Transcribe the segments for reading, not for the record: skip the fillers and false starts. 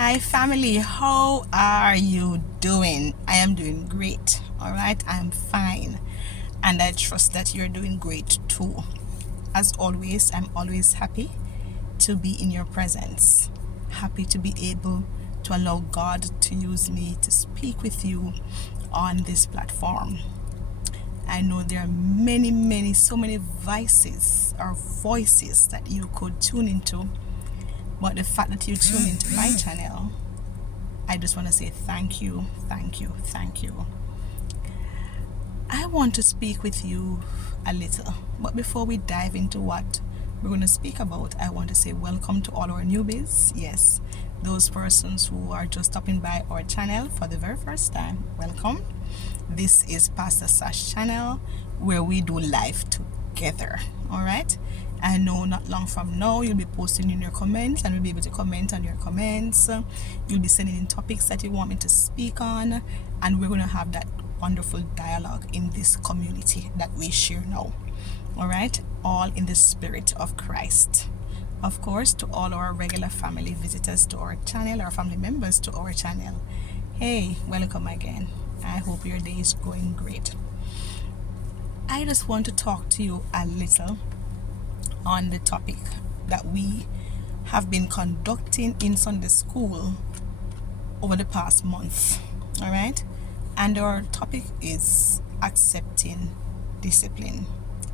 Hi family, how are you doing? I am doing great. All right, I'm fine, and I trust that you're doing great too. As always, I'm always happy to be in your presence, happy to be able to allow God to use me to speak with you on this platform. I know there are so many voices that you could tune into, but the fact that you tune into my channel, I just want to say thank you, thank you, thank you. I want to speak with you a little, but before we dive into what we're going to speak about, I want to say welcome to all our newbies. Yes, those persons who are just stopping by our channel for the very first time, welcome. This is Pastor Sash channel where we do life together. All right, I know not long from now you'll be posting in your comments and we'll be able to comment on your comments. You'll be sending in topics that you want me to speak on, and we're going to have that wonderful dialogue in this community that we share now. All right, all in the spirit of Christ. Of course, to all our regular family visitors to our channel, our family members to our channel, hey, welcome again. I hope your day is going great. I just want to talk to you a little on the topic that we have been conducting in Sunday school over the past month. All right, and our topic is accepting discipline.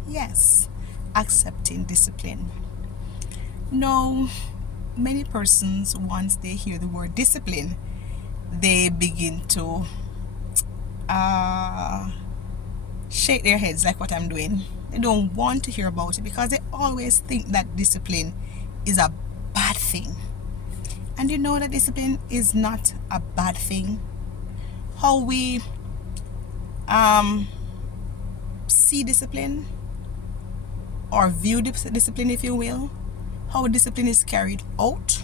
Yes, accepting discipline. Now, many persons, once they hear the word discipline, they begin to shake their heads like what I'm doing. They don't want to hear about it because they always think that discipline is a bad thing. And you know that discipline is not a bad thing. How we see discipline or view discipline, if you will, how discipline is carried out,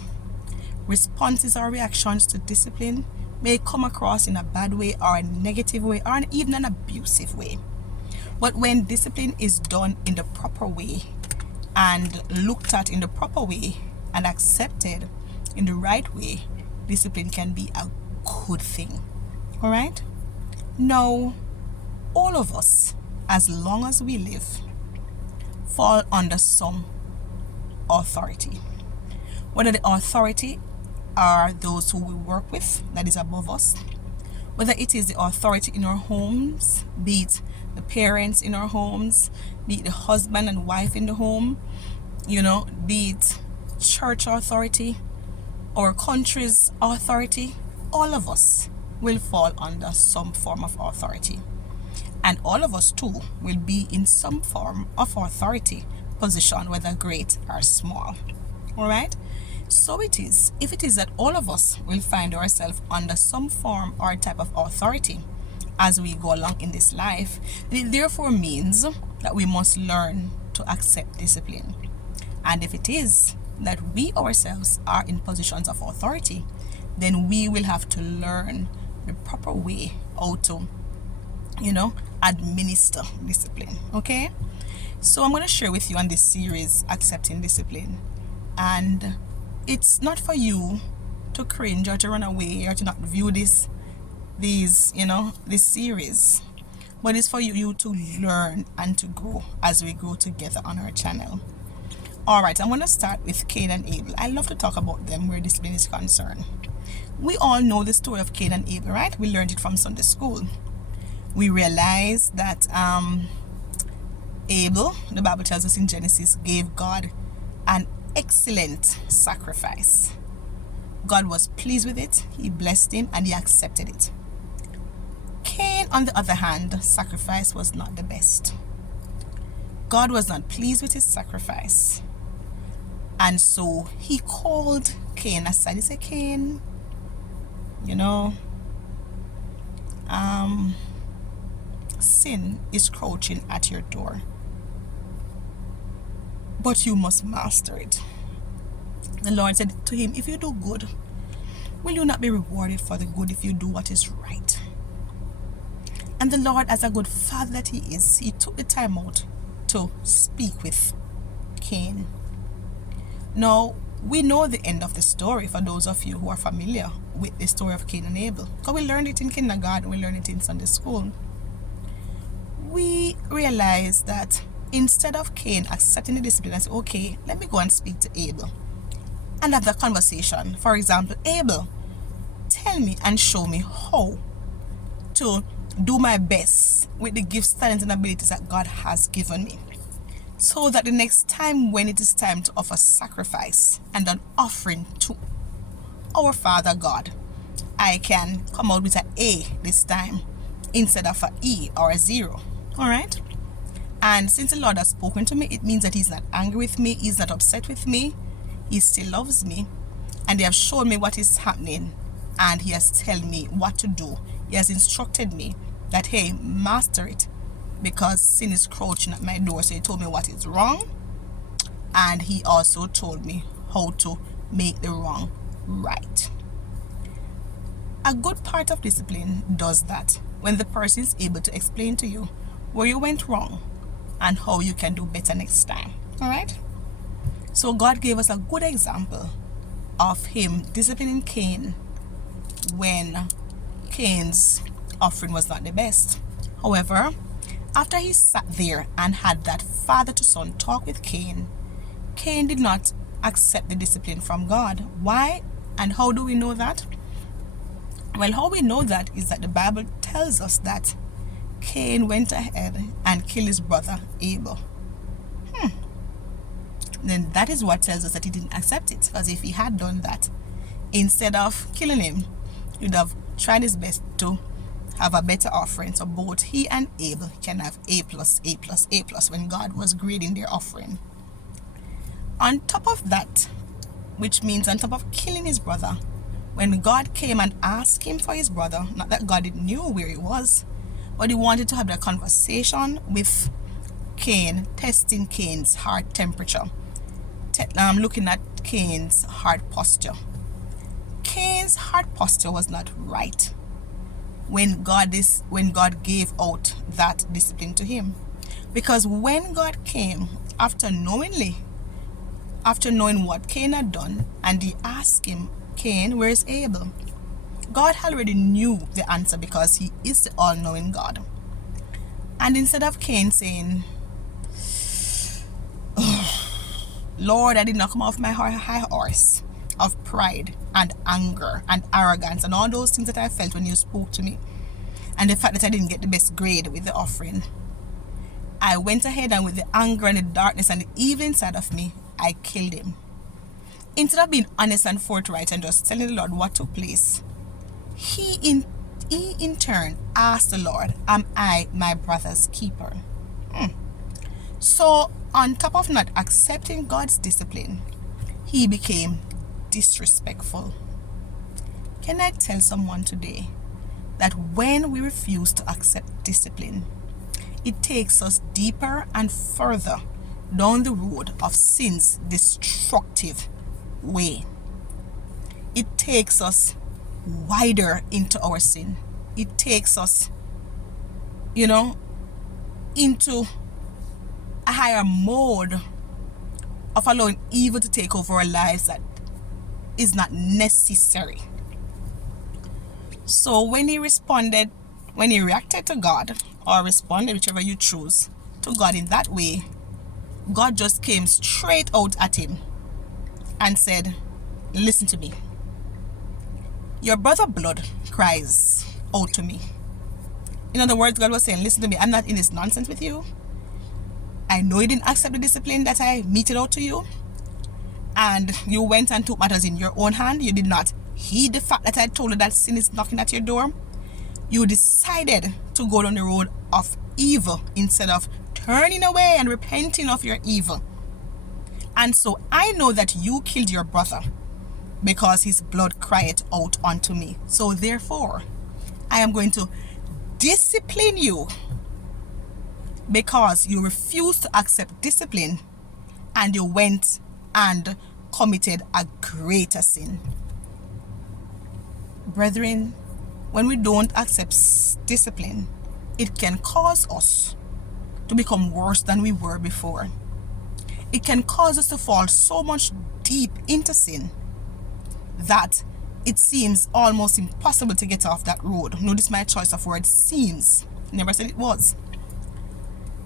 responses or reactions to discipline may come across in a bad way or a negative way or even an abusive way. But when discipline is done in the proper way and looked at in the proper way and accepted in the right way, discipline can be a good thing. All right? Now, all of us, as long as we live, fall under some authority. Whether the authority are those who we work with, that is above us, whether it is the authority in our homes, be it the parents in our homes, be it the husband and wife in the home, be it church authority or country's authority, all of us will fall under some form of authority. And all of us too will be in some form of authority position, whether great or small. All right? So it is, if it is that all of us will find ourselves under some form or type of authority as we go along in this life, it therefore means that we must learn to accept discipline. And if it is that we ourselves are in positions of authority, then we will have to learn the proper way how to, administer discipline. Okay? So I'm going to share with you on this series, Accepting Discipline. And it's not for you to cringe or to run away or to not view this series, but it's for you to learn and to grow as we grow together on our channel. All right, I'm going to start with Cain and Abel. I love to talk about them where discipline is concerned. We all know the story of Cain and Abel, right? We learned it from Sunday school. We realized that Abel, the Bible tells us in Genesis, gave God an excellent sacrifice. God was pleased with it, he blessed him, and he accepted it. Cain, on the other hand, sacrifice was not the best. God was not pleased with his sacrifice. And so he called Cain aside. He said, Cain, sin is crouching at your door, but you must master it. The Lord said to him, if you do good, will you not be rewarded for the good if you do what is right? And the Lord, as a good father that he is, he took the time out to speak with Cain. Now, We know the end of the story for those of you who are familiar with the story of Cain and Abel. Because we learned it in kindergarten, we learned it in Sunday school. We realized that instead of Cain accepting the discipline and say, okay, let me go and speak to Abel and have the conversation. For example, Abel, tell me and show me how to do my best with the gifts, talents, and abilities that God has given me, so that the next time when it is time to offer sacrifice and an offering to our Father God, I can come out with an A this time instead of an E or a 0. All right? And since the Lord has spoken to me, it means that He's not angry with me, He's not upset with me, He still loves me, and He has shown me what is happening, and He has told me what to do. He has instructed me that, hey, master it, because sin is crouching at my door. So He told me what is wrong, and He also told me how to make the wrong right. A good part of discipline does that when the person is able to explain to you where you went wrong and how you can do better next time. All right? So God gave us a good example of Him disciplining Cain when Cain's offering was not the best. However, after he sat there and had that father to son talk with Cain, Cain did not accept the discipline from God. Why and how do we know that? Well, how we know that is that the Bible tells us that Cain went ahead and killed his brother Abel. Then that is what tells us that he didn't accept it. Because if he had done that, instead of killing him, he would have tried his best to have a better offering. So both he and Abel can have A plus, A plus, A plus when God was grading their offering. On top of that, which means on top of killing his brother, when God came and asked him for his brother, not that God knew where he was, but He wanted to have that conversation with Cain, testing Cain's heart temperature, looking at Cain's heart posture. Cain's heart posture was not right when God gave out that discipline to him, because when God came after knowing what Cain had done, and He asked him, Cain, where is Abel? God already knew the answer because He is the all-knowing God. And instead of Cain saying, oh, Lord, I did not come off my high horse of pride and anger and arrogance and all those things that I felt when You spoke to me, and the fact that I didn't get the best grade with the offering, I went ahead and with the anger and the darkness and the evil inside of me, I killed him. Instead of being honest and forthright and just telling the Lord what took place, he in turn asked the Lord, am I my brother's keeper? So on top of not accepting God's discipline, he became disrespectful. Can I tell someone today that when we refuse to accept discipline, it takes us deeper and further down the road of sin's destructive way. It takes us wider into our sin. It takes us, into a higher mode of allowing evil to take over our lives that is not necessary. So when he reacted to God, or responded, whichever you choose, to God in that way, God just came straight out at him and said, listen to me. Your brother blood cries out to me. In other words, God was saying, listen to me, I'm not in this nonsense with you. I know you didn't accept the discipline that I meted out to you, and you went and took matters in your own hand. You did not heed the fact that I told you that sin is knocking at your door. You decided to go down the road of evil instead of turning away and repenting of your evil. And so I know that you killed your brother because his blood cried out unto me. So therefore, I am going to discipline you because you refused to accept discipline and you went and committed a greater sin. Brethren, when we don't accept discipline, it can cause us to become worse than we were before. it can cause us to fall so much deep into sin that it seems almost impossible to get off that road. Notice my choice of words, seems. Never said it was.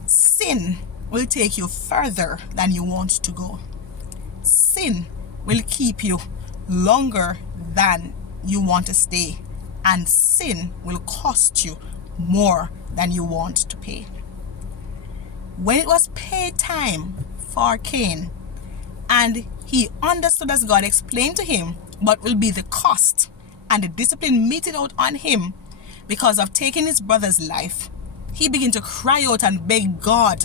Sin will take you further than you want to go. Sin will keep you longer than you want to stay. And sin will cost you more than you want to pay. When it was pay time for Cain, and he understood as God explained to him what will be the cost and the discipline meted out on him because of taking his brother's life, he began to cry out and beg God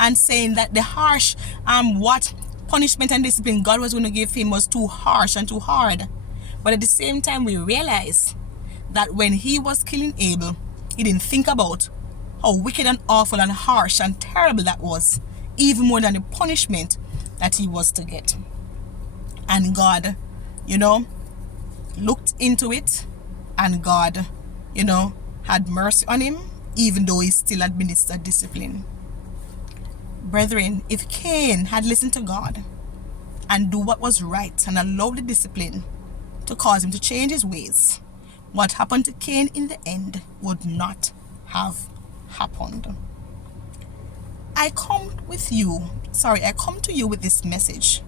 and saying that the harsh what punishment and discipline God was going to give him was too harsh and too hard. But at the same time, we realize that when he was killing Abel, he didn't think about how wicked and awful and harsh and terrible that was, even more than the punishment that he was to get. And God, looked into it, and God, had mercy on him, even though he still administered discipline. Brethren, if Cain had listened to God and do what was right and allowed the discipline to cause him to change his ways, what happened to Cain in the end would not have happened. I come to you with this message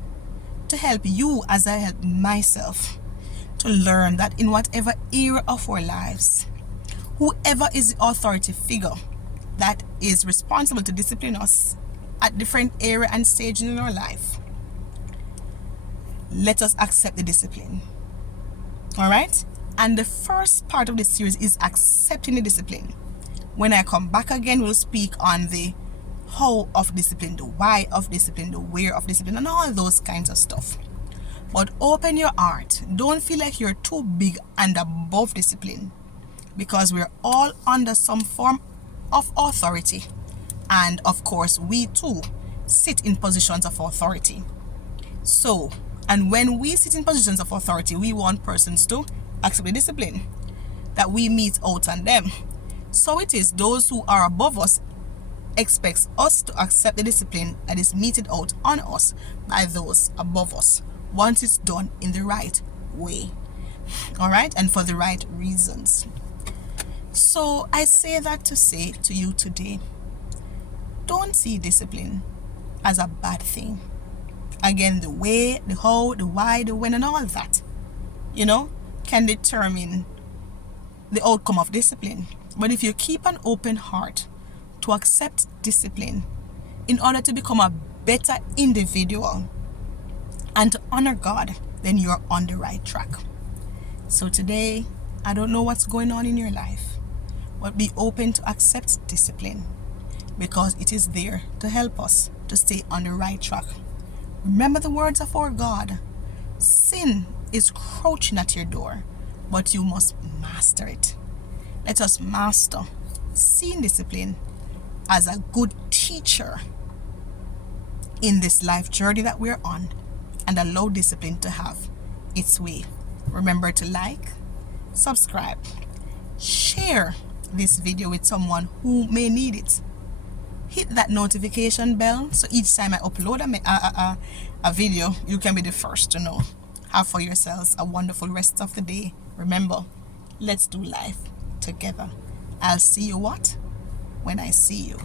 to help you as I help myself to learn that in whatever era of our lives, whoever is the authority figure that is responsible to discipline us at different era and stages in our life, let us accept the discipline. All right? And the first part of this series is accepting the discipline. When I come back again, we'll speak on the how of discipline, the why of discipline, the where of discipline, and all those kinds of stuff. But open your heart. Don't feel like you're too big and above discipline, because we're all under some form of authority. And of course, we too sit in positions of authority. So, and when we sit in positions of authority, we want persons to accept the discipline that we mete out on them. So it is those who are above us expects us to accept the discipline that is meted out on us by those above us, once it's done in the right way. All right, and for the right reasons. So I say that to say to you today, don't see discipline as a bad thing. Again, the way, the how, the why, the when, and all that, can determine the outcome of discipline. But if you keep an open heart to accept discipline in order to become a better individual and to honor God, then you're on the right track. So today, I don't know what's going on in your life, but be open to accept discipline, because it is there to help us to stay on the right track. Remember the words of our God. Sin is crouching at your door, but you must master it. Let us master seeing discipline as a good teacher in this life journey that we're on, and allow discipline to have its way. Remember to like, subscribe, share this video with someone who may need it. Hit that notification bell so each time I upload a video, you can be the first to know. Have for yourselves a wonderful rest of the day. Remember, let's do life together. I'll see you when I see you.